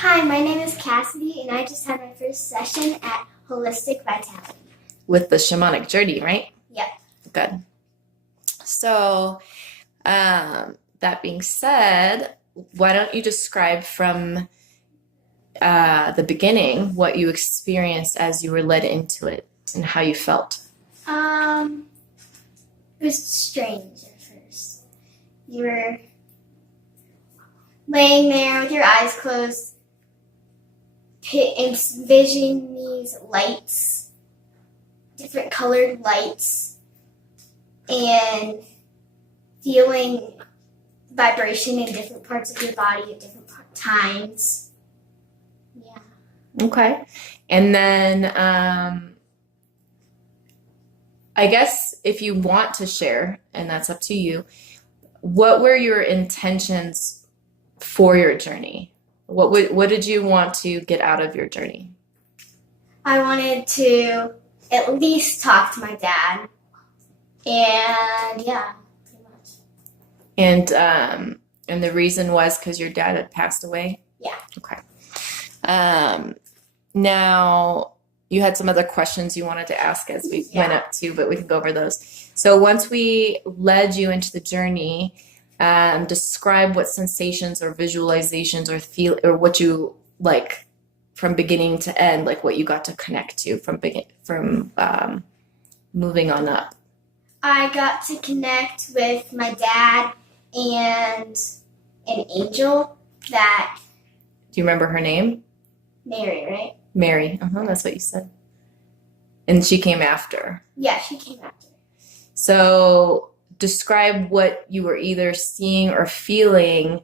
Hi, my name is Cassidy, and I just had my first session at Holistic Vitality. With the shamanic journey, right? Yep. Good. So, that being said, why don't you describe from the beginning what you experienced as you were led into it and how you felt? It was strange at first. You were laying there with your eyes closed, envisioning these lights, different colored lights, and feeling vibration in different parts of your body at different times. Yeah. Okay. And then I guess if you want to share, and that's up to you, what were your intentions for your journey? What did you want to get out of your journey? I wanted to at least talk to my dad. And yeah, pretty much. And the reason was because your dad had passed away? Yeah. Okay. Now you had some other questions you wanted to ask as we went up to, but we can go over those. So once we led you into the journey, describe what sensations or visualizations or feel or what you like from beginning to end, like what you got to connect to from moving on up. I got to connect with my dad and an angel that. Do you remember her name? Mary, right? Mary. That's what you said. And she came after. Yeah, she came after. So describe what you were either seeing or feeling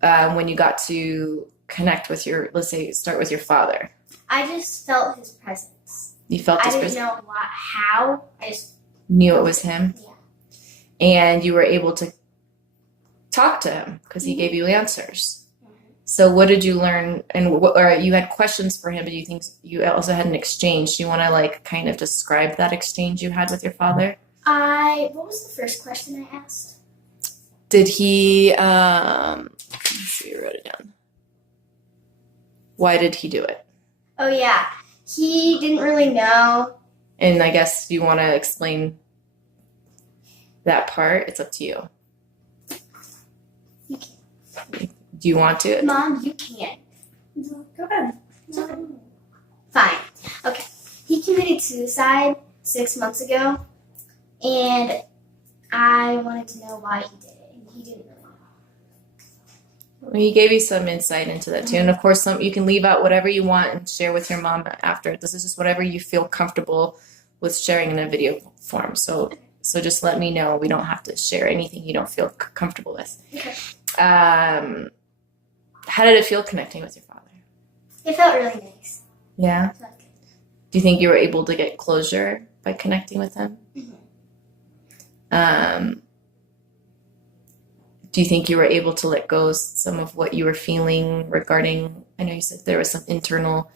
when you got to connect with let's say, start with your father. I just felt his presence. You felt his presence? I didn't know how. I just knew it was him? Yeah. And you were able to talk to him because he gave you answers. So what did you learn? And or you had questions for him, but you think you also had an exchange. Do you want to kind of describe that exchange you had with your father? What was the first question I asked? Did he, let's see, I wrote it down. Why did he do it? Oh, yeah. He didn't really know. And I guess you want to explain that part? It's up to you. You can. Do you want to? Mom, you can't. Go ahead. Fine. Okay. He committed suicide 6 months ago, and I wanted to know why he did it, and he didn't really know. Well, he gave you some insight into that too, and of course, you can leave out whatever you want and share with your mom after. This is just whatever you feel comfortable with sharing in a video form. So just let me know. We don't have to share anything you don't feel comfortable with. Okay. How did it feel connecting with your father? It felt really nice. Yeah? Do you think you were able to get closure by connecting with him? Mm-hmm. Do you think you were able to let go some of what you were feeling regarding, I know you said there was some internal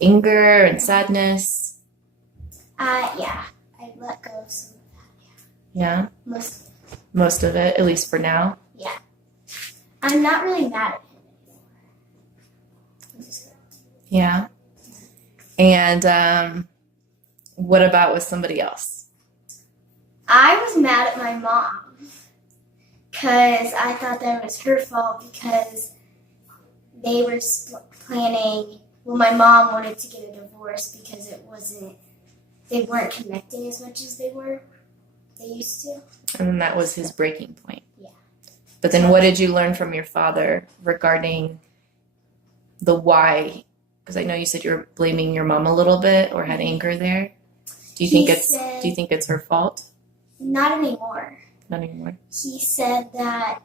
anger and sadness. Yeah. I let go of some of that, Yeah? Most of it, at least for now? Yeah. I'm not really mad at him anymore. I'm just gonna. Yeah. And what about with somebody else? I was mad at my mom because I thought that it was her fault because they were planning. Well, my mom wanted to get a divorce because they weren't connecting as much as they used to. And that was his breaking point. Yeah. But then what did you learn from your father regarding the why? Because I know you said you were blaming your mom a little bit or had anger there. Do you think it's her fault? Not anymore. Not anymore. He said that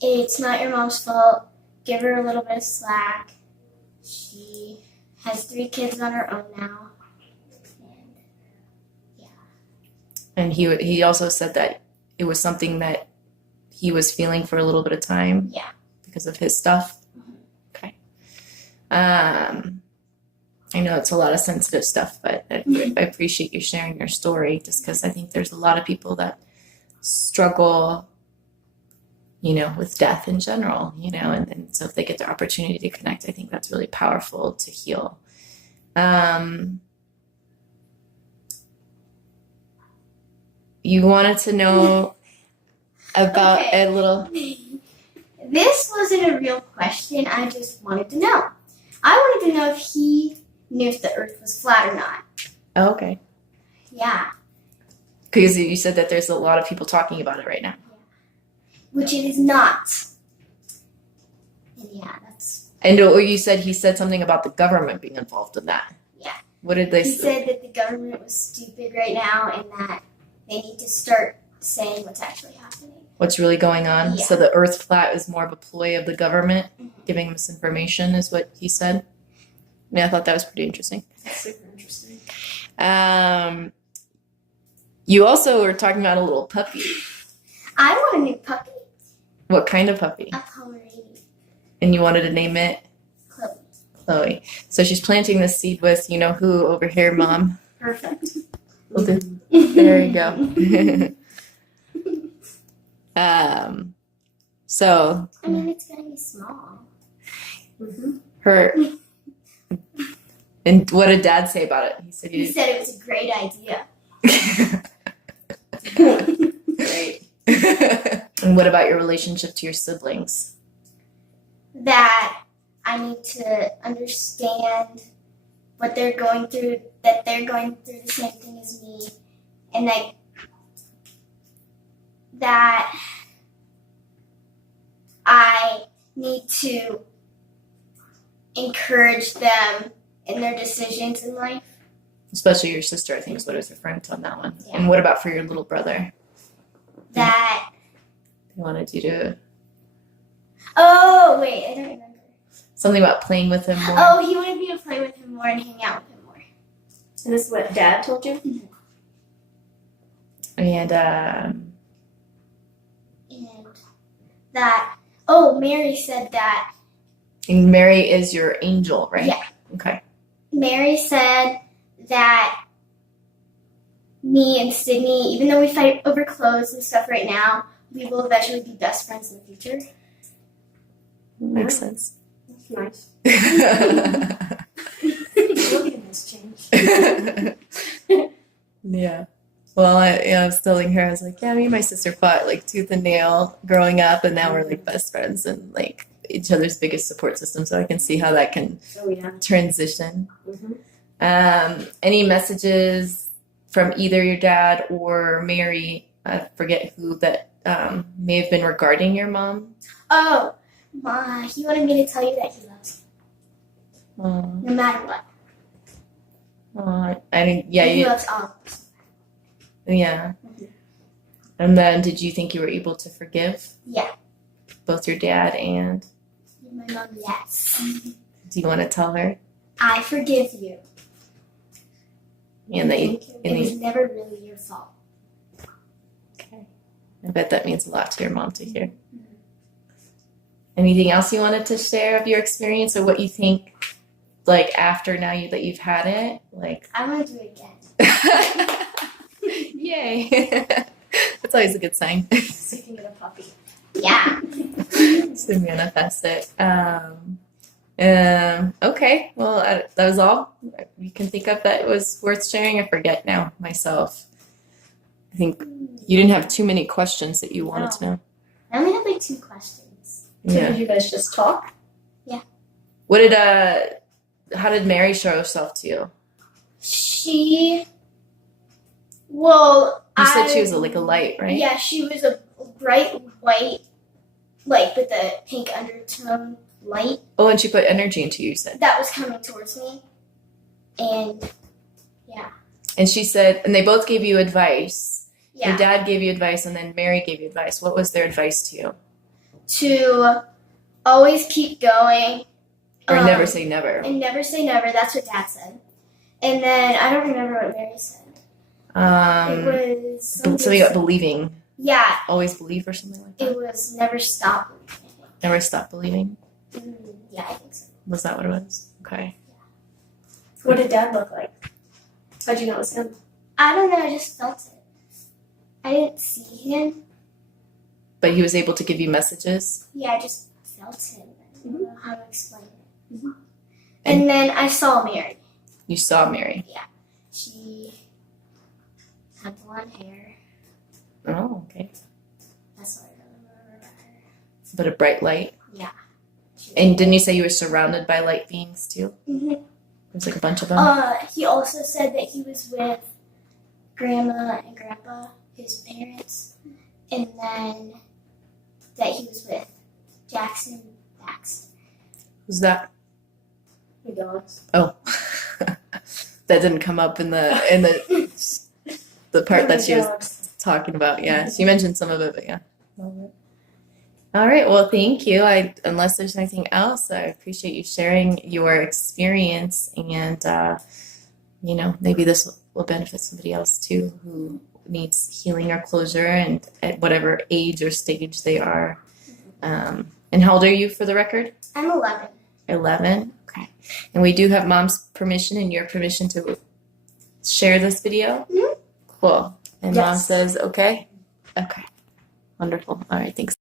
it's not your mom's fault. Give her a little bit of slack. She has 3 kids on her own now. And yeah. And he also said that it was something that he was feeling for a little bit of time. Yeah. Because of his stuff. Okay. I know it's a lot of sensitive stuff, but I appreciate you sharing your story just because I think there's a lot of people that struggle with death in general, and so if they get the opportunity to connect, I think that's really powerful to heal. You wanted to know about Okay. a little. This wasn't a real question. I just wanted to know. I wanted to know if he knew if the Earth was flat or not. Oh, okay. Yeah, Because you said that there's a lot of people talking about it right now. which it is not. And yeah, that's. And or you said he said something about the government being involved in that. Yeah. What did they He say? said that the government was stupid right now and that they need to start saying what's actually happening. What's really going on? Yeah. So the Earth flat is more of a ploy of the government Mhm. giving misinformation, is what he said. Yeah, I thought that was pretty interesting. That's super interesting. You also were talking about a little puppy. I want a new puppy. What kind of puppy? A Pomeranian. And you wanted to name it Chloe. Chloe. So she's planting this seed with you know who over here, Mom. Perfect. We'll do- There you go. So I mean, it's gonna be small. Mm-hmm. her and what did Dad say about it? He said He you said it was a great idea. Great. And what about your relationship to your siblings? That I need to understand what they're going through, that they're going through the same thing as me, and that I need to encourage them in their decisions in life. Especially your sister, I think is what I was referring to on that one. Yeah. And what about for your little brother? That, He wanted you to oh, wait, I don't remember. something about playing with him more. Oh, he wanted me to play with him more and hang out with him more. And this is what Dad told you? And And that, oh, Mary said that, and Mary is your angel, right? Yeah. Okay. Mary said that me and Sydney, even though we fight over clothes and stuff right now, we will eventually be best friends in the future. Makes sense. That's nice. Look at this change. Yeah. Well, I was telling her, I was like, yeah, me and my sister fought like tooth and nail growing up, and now we're like best friends and like each other's biggest support system. So I can see how that can Oh, yeah. transition. Mm-hmm. Any messages from either your dad or Mary, I forget who, that may have been regarding your mom? Oh, he wanted me to tell you that he loves you, Oh, no matter what. I mean, yeah, And he loves all of us. yeah. Mhm. And then did you think you were able to forgive Yeah. both your dad and My mom, yes. do you want to tell her? I forgive you. And that you, It was never really your fault. okay. I bet that means a lot to your mom to hear. Anything else you wanted to share of your experience or what you think, like after now that you've had it, like? I want to do it again. Yay! That's always a good sign. So you can get a puppy. Yeah. To manifest it. Okay. Well, that was all you can think of that was worth sharing. I forget now myself. I think you didn't have too many questions that you wanted to know. I only have like 2 questions. So Yeah. did you guys just talk? What did how did Mary show herself to you? Well, You said she was like a light, right? Yeah, she was a bright white, like with a pink undertone light Oh, and she put energy into you, you said. that was coming towards me. And And she said, and they both gave you advice. yeah, Your dad gave you advice, and then Mary gave you advice. What was their advice to you? to always keep going. Or never say never. And never say never. That's what Dad said. And then I don't remember what Mary said. It was Something about believing. Yeah, Always believe or something like that. it was never stop believing. Never stop believing. Yeah, I think so. Was that what it was? Okay. What did Dad look like? How'd you know it was him? I don't know. I just felt it. I didn't see him, But he was able to give you messages? Yeah, I just felt him. I don't know how to explain it. And then I saw Mary. You saw Mary? She had blonde hair. Oh, okay. That's what I remember about her. But a bright light. She And didn't you say you were surrounded by light beings too? Mhm. There's like a bunch of them? He also said that he was with Grandma and Grandpa, his parents, and then that he was with Jackson Baxter. Who's that? The dogs. Oh. That didn't come up in the part that she was talking about. Yeah, she mentioned some of it, but yeah. All right. Well, thank you. Unless there's anything else, I appreciate you sharing your experience, and maybe this will benefit somebody else too who needs healing or closure, and at whatever age or stage they are. And how old are you, for the record? I'm 11. 11. Okay. And we do have Mom's permission and your permission to share this video? Mhm. Cool. And Mom Yes. says, okay? Okay. Wonderful. All right. Thanks.